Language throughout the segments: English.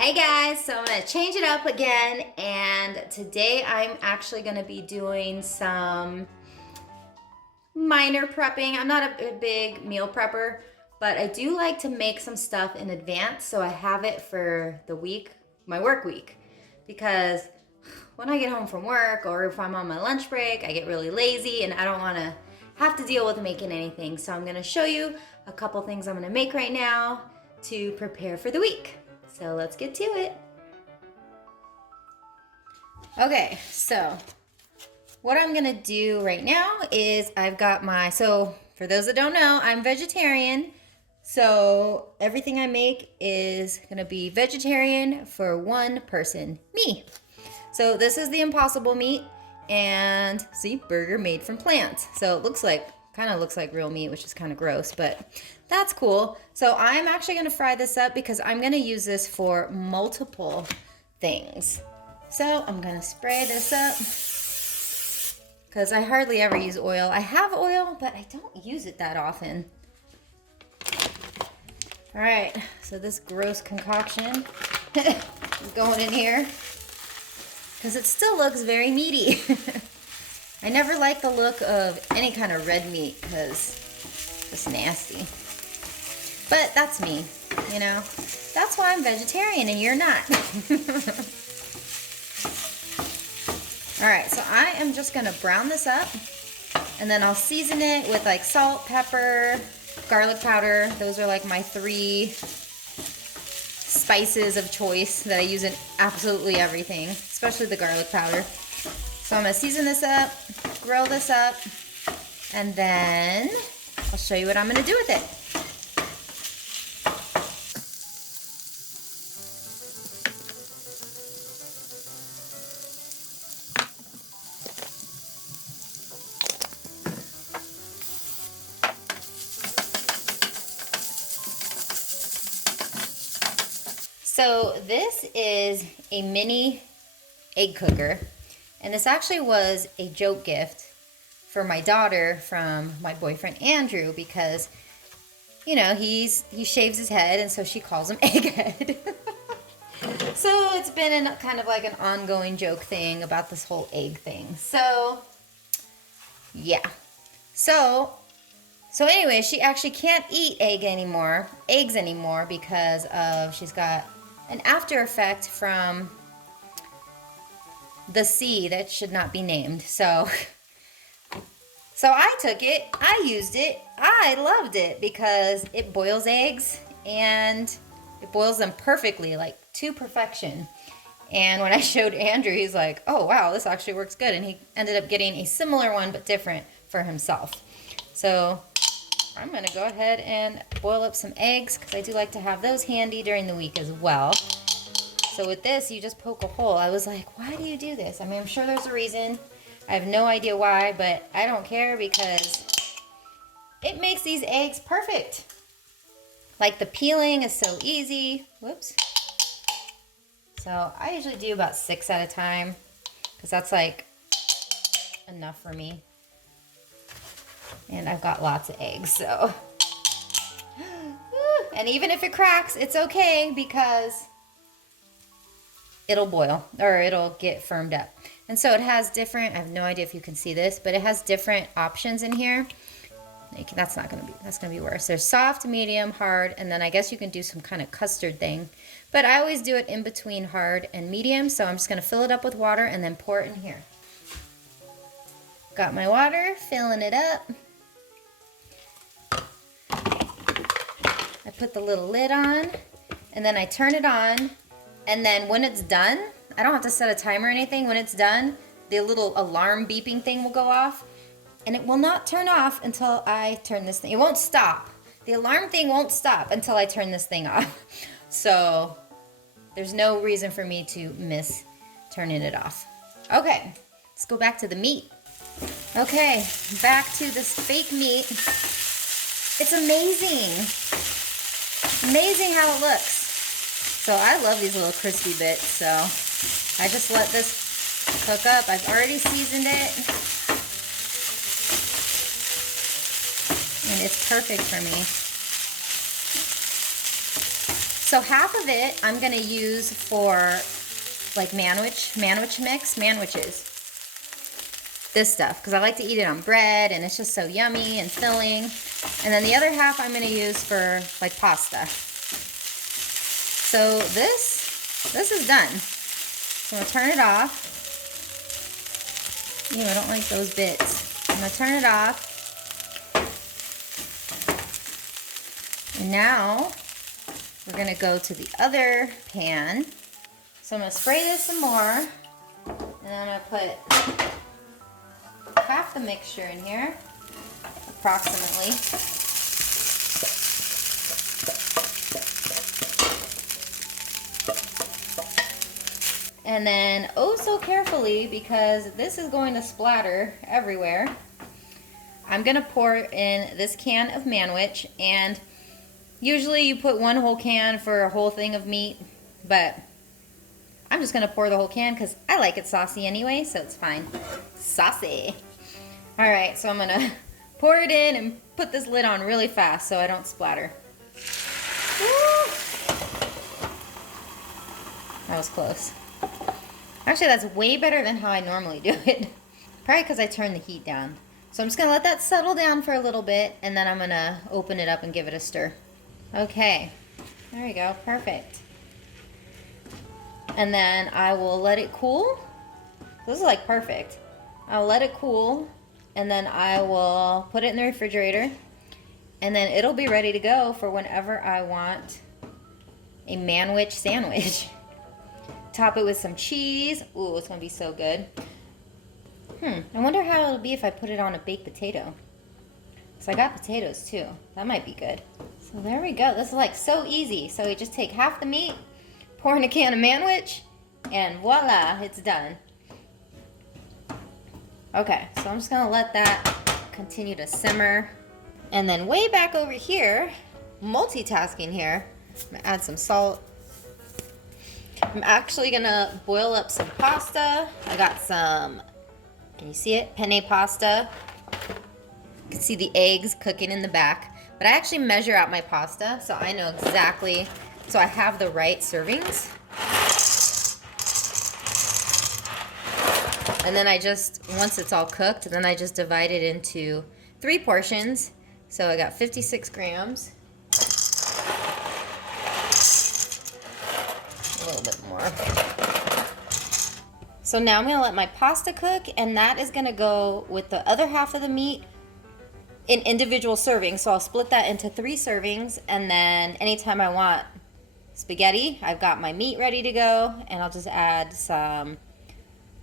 Hey guys, so I'm going to change it up again, and today I'm actually going to be doing some minor prepping. I'm not a big meal prepper, but I do like to make some stuff in advance so I have it for the week, my work week, because when I get home from work or if I'm on my lunch break, I get really lazy and I don't want to have to deal with making anything. So I'm going to show you a couple things I'm going to make right now to prepare for the week. So let's get to it. Okay, so what I'm gonna do right now is I've got so for those that don't know, I'm vegetarian. So everything I make is gonna be vegetarian for one person, me. So this is the Impossible meat, and see, burger made from plants. So it kind of looks like real meat, which is kind of gross, but that's cool. So I'm actually gonna fry this up because I'm gonna use this for multiple things. So I'm gonna spray this up because I hardly ever use oil. I have oil, but I don't use it that often. All right, so this gross concoction is going in here because it still looks very meaty. I never like the look of any kind of red meat because it's nasty. But that's me, you know. That's why I'm vegetarian and you're not. All right, so I am just gonna brown this up and then I'll season it with like salt, pepper, garlic powder. Those are like my 3 spices of choice that I use in absolutely everything, especially the garlic powder. So I'm gonna season this up, grill this up, and then I'll show you what I'm gonna do with it. So this is a mini egg cooker, and this actually was a joke gift for my daughter from my boyfriend Andrew because, you know, he shaves his head, and so she calls him Egghead. So it's been kind of like an ongoing joke thing about this whole egg thing. So yeah. So anyway, she actually can't eat eggs anymore because she's got an after effect from the sea that should not be named. So I took it, I used it, I loved it because it boils eggs and it boils them perfectly, like to perfection. And when I showed Andrew, he's like, oh wow, this actually works good. And he ended up getting a similar one but different for himself. So I'm gonna go ahead and boil up some eggs because I do like to have those handy during the week as well. So with this, you just poke a hole. I was like, why do you do this? I mean, I'm sure there's a reason. I have no idea why, but I don't care because it makes these eggs perfect. Like the peeling is so easy. Whoops. So I usually do about 6 at a time because that's like enough for me. And I've got lots of eggs, so. And even if it cracks, it's okay because it'll boil or it'll get firmed up. And so it has different, I have no idea if you can see this, but it has different options in here. That's gonna be worse. There's soft, medium, hard, and then I guess you can do some kind of custard thing. But I always do it in between hard and medium, so I'm just gonna fill it up with water and then pour it in here. Got my water, filling it up. I put the little lid on, and then I turn it on, and then when it's done, I don't have to set a timer or anything. When it's done, the little alarm beeping thing will go off, and it will not turn off until I turn this thing. It won't stop. The alarm thing won't stop until I turn this thing off. So there's no reason for me to miss turning it off. Okay, let's go back to the meat. Okay, back to this fake meat. It's amazing. Amazing how it looks. So I love these little crispy bits, so I just let this cook up. I've already seasoned it. And it's perfect for me. So half of it I'm gonna use for like Manwich mix, Manwiches. This stuff, because I like to eat it on bread and it's just so yummy and filling. And then the other half I'm gonna use for like pasta. So this is done. So I'm gonna turn it off. Ew, I don't like those bits. I'm gonna turn it off. And now we're gonna go to the other pan. So I'm gonna spray this some more, and then I'm gonna put half the mixture in here, approximately. And then, oh so carefully, because this is going to splatter everywhere, I'm gonna pour in this can of Manwich, and usually you put one whole can for a whole thing of meat, but I'm just gonna pour the whole can because I like it saucy anyway, so it's fine. Saucy. All right, so I'm gonna pour it in and put this lid on really fast so I don't splatter. Woo! That was close. Actually, that's way better than how I normally do it. Probably because I turned the heat down. So I'm just gonna let that settle down for a little bit, and then I'm gonna open it up and give it a stir. Okay, there we go, perfect. And then I will let it cool. This is like perfect. I'll let it cool, and then I will put it in the refrigerator, and then it'll be ready to go for whenever I want a Manwich sandwich. Top it with some cheese. Ooh, it's gonna be so good. I wonder how it'll be if I put it on a baked potato. So I got potatoes too. That might be good. So there we go. This is like so easy. So we just take half the meat, pour in a can of Manwich, and voila, it's done. Okay, so I'm just gonna let that continue to simmer. And then way back over here, multitasking here, I'm gonna add some salt. I'm actually gonna boil up some pasta. I got some, can you see it? Penne pasta. You can see the eggs cooking in the back. But I actually measure out my pasta, so I know exactly, so I have the right servings. And then I just, once it's all cooked, then I just divide it into 3 portions. So I got 56 grams. A little bit more. So now I'm gonna let my pasta cook, and that is gonna go with the other half of the meat in individual servings. So I'll split that into 3 servings, and then anytime I want spaghetti, I've got my meat ready to go, and I'll just add some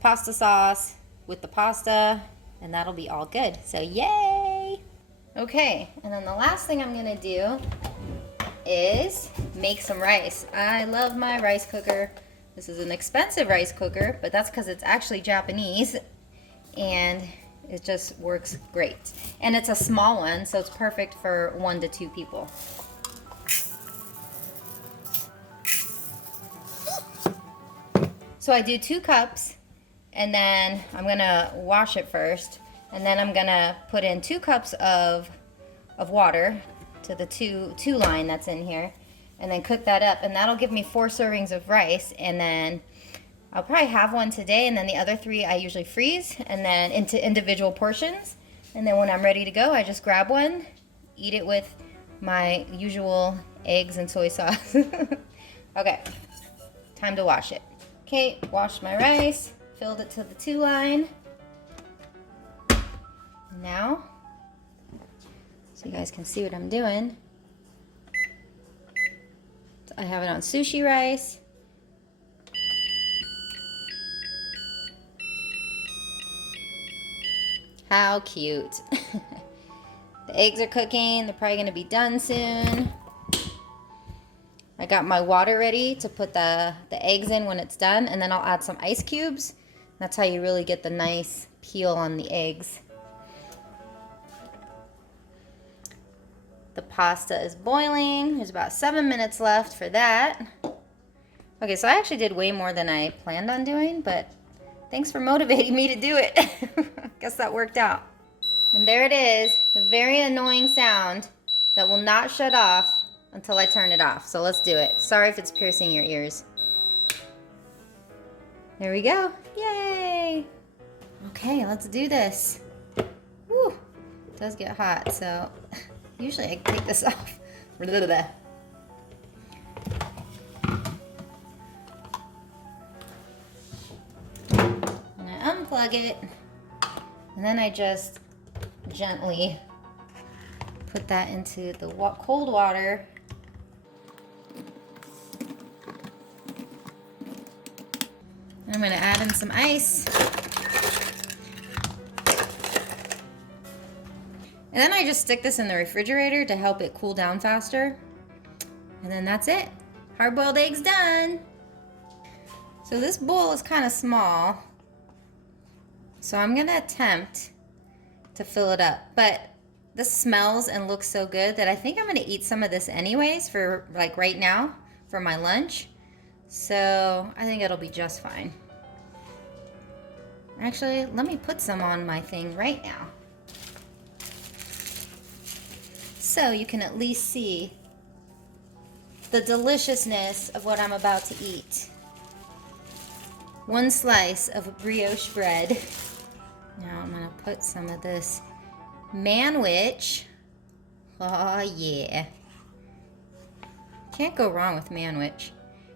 pasta sauce with the pasta, and that'll be all good. So yay! Okay, and then the last thing I'm gonna do is make some rice. I love my rice cooker. This is an expensive rice cooker, but that's because it's actually Japanese, and it just works great. And it's a small one, so it's perfect for 1 to 2 people. So I do 2 cups, and then I'm gonna wash it first, and then I'm gonna put in 2 cups of water to the two line that's in here, and then cook that up, and that'll give me 4 servings of rice. And then I'll probably have one today, and then the other 3 I usually freeze and then into individual portions, and then when I'm ready to go, I just grab one, eat it with my usual eggs and soy sauce. Okay, time to wash it. Okay, washed my rice, filled it to the 2 line. Now, so you guys can see what I'm doing, I have it on sushi rice. How cute. The eggs are cooking. They're probably gonna be done soon. I got my water ready to put the eggs in when it's done, and then I'll add some ice cubes. That's how you really get the nice peel on the eggs. The pasta is boiling. There's about 7 minutes left for that. Okay, so I actually did way more than I planned on doing, but thanks for motivating me to do it. Guess that worked out. And there it is, the very annoying sound that will not shut off until I turn it off. So let's do it. Sorry if it's piercing your ears. There we go. Yay! Okay, let's do this. Woo! It does get hot, so usually I take this off. I'm gonna unplug it, and then I just gently put that into the cold water. And I'm gonna add in some ice. And then I just stick this in the refrigerator to help it cool down faster. And then that's it. Hard-boiled eggs done. So this bowl is kind of small. So I'm gonna attempt to fill it up. But this smells and looks so good that I think I'm gonna eat some of this anyways for like right now for my lunch. So I think it'll be just fine. Actually, let me put some on my thing right now, so you can at least see the deliciousness of what I'm about to eat. One slice of brioche bread. Now I'm gonna put some of this Manwich. Oh yeah. Can't go wrong with Manwich.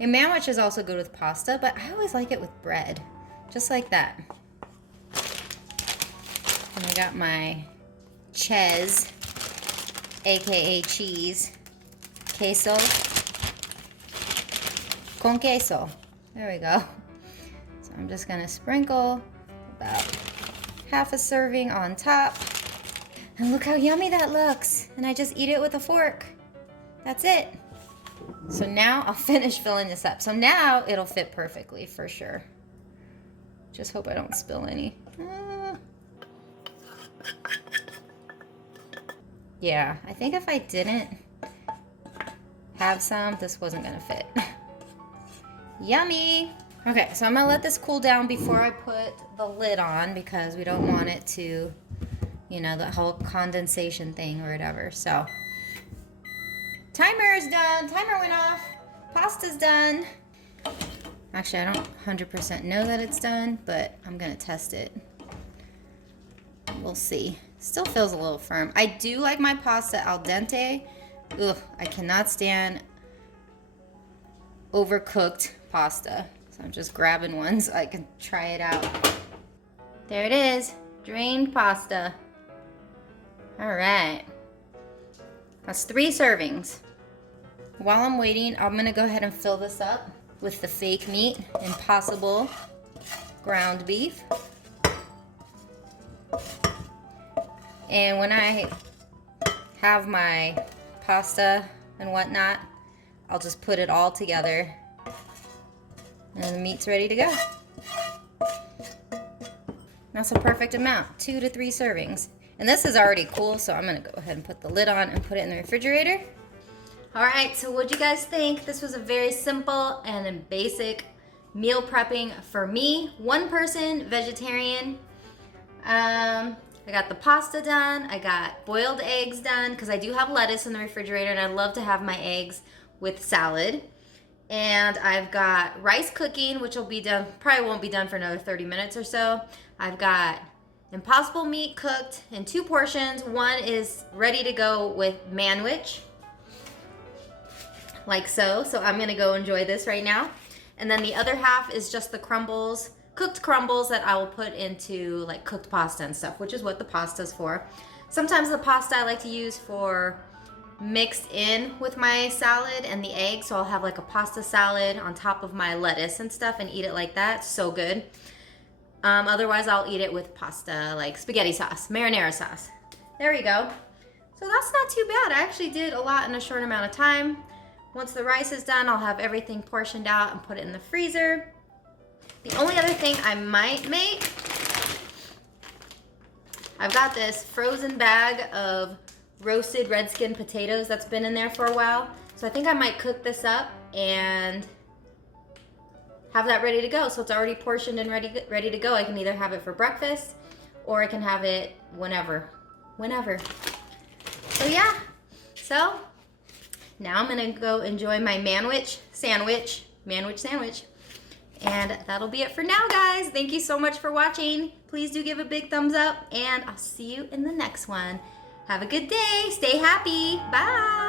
And Manwich is also good with pasta, but I always like it with bread. Just like that. And I got my ches, aka cheese, queso, con queso. There we go. So I'm just gonna sprinkle about half a serving on top. And look how yummy that looks. And I just eat it with a fork. That's it. So now I'll finish filling this up. So now it'll fit perfectly for sure. Just hope I don't spill any. Yeah, I think if I didn't have some, this wasn't gonna fit. Yummy! Okay, so I'm gonna let this cool down before I put the lid on because we don't want it to, you know, the whole condensation thing or whatever. So, timer is done. Timer went off. Pasta's done. Actually, I don't 100% know that it's done, but I'm gonna test it. We'll see. Still feels a little firm. I do like my pasta al dente. Ugh, I cannot stand overcooked pasta. So I'm just grabbing one so I can try it out. There it is, drained pasta. All right, that's 3 servings. While I'm waiting, I'm gonna go ahead and fill this up with the fake meat, Impossible ground beef. And when I have my pasta and whatnot, I'll just put it all together and the meat's ready to go. That's a perfect amount, 2 to 3 servings. And this is already cool, so I'm gonna go ahead and put the lid on and put it in the refrigerator. All right, so what'd you guys think? This was a very simple and basic meal prepping for me, 1 person, vegetarian. I got the pasta done. I got boiled eggs done because I do have lettuce in the refrigerator and I love to have my eggs with salad. And I've got rice cooking, which will be done, probably won't be done for another 30 minutes or so. I've got Impossible meat cooked in 2 portions. One is ready to go with Manwich, like so. So I'm gonna go enjoy this right now. And then the other half is just the crumbles, cooked crumbles that I will put into like cooked pasta and stuff, which is what the pasta's for. Sometimes the pasta I like to use for mixed in with my salad and the egg, so I'll have like a pasta salad on top of my lettuce and stuff and eat it like that. So good. Otherwise I'll eat it with pasta, like spaghetti sauce, marinara sauce. There we go. So that's not too bad. I actually did a lot in a short amount of time. Once the rice is done, I'll have everything portioned out and put it in the freezer. The only other thing I might make, I've got this frozen bag of roasted red skin potatoes that's been in there for a while. So I think I might cook this up and have that ready to go. So it's already portioned and ready to go. I can either have it for breakfast or I can have it whenever. So yeah, so Now I'm gonna go enjoy my Manwich sandwich. And that'll be it for now, guys. Thank you so much for watching. Please do give a big thumbs up, and I'll see you in the next one. Have a good day. Stay happy. Bye.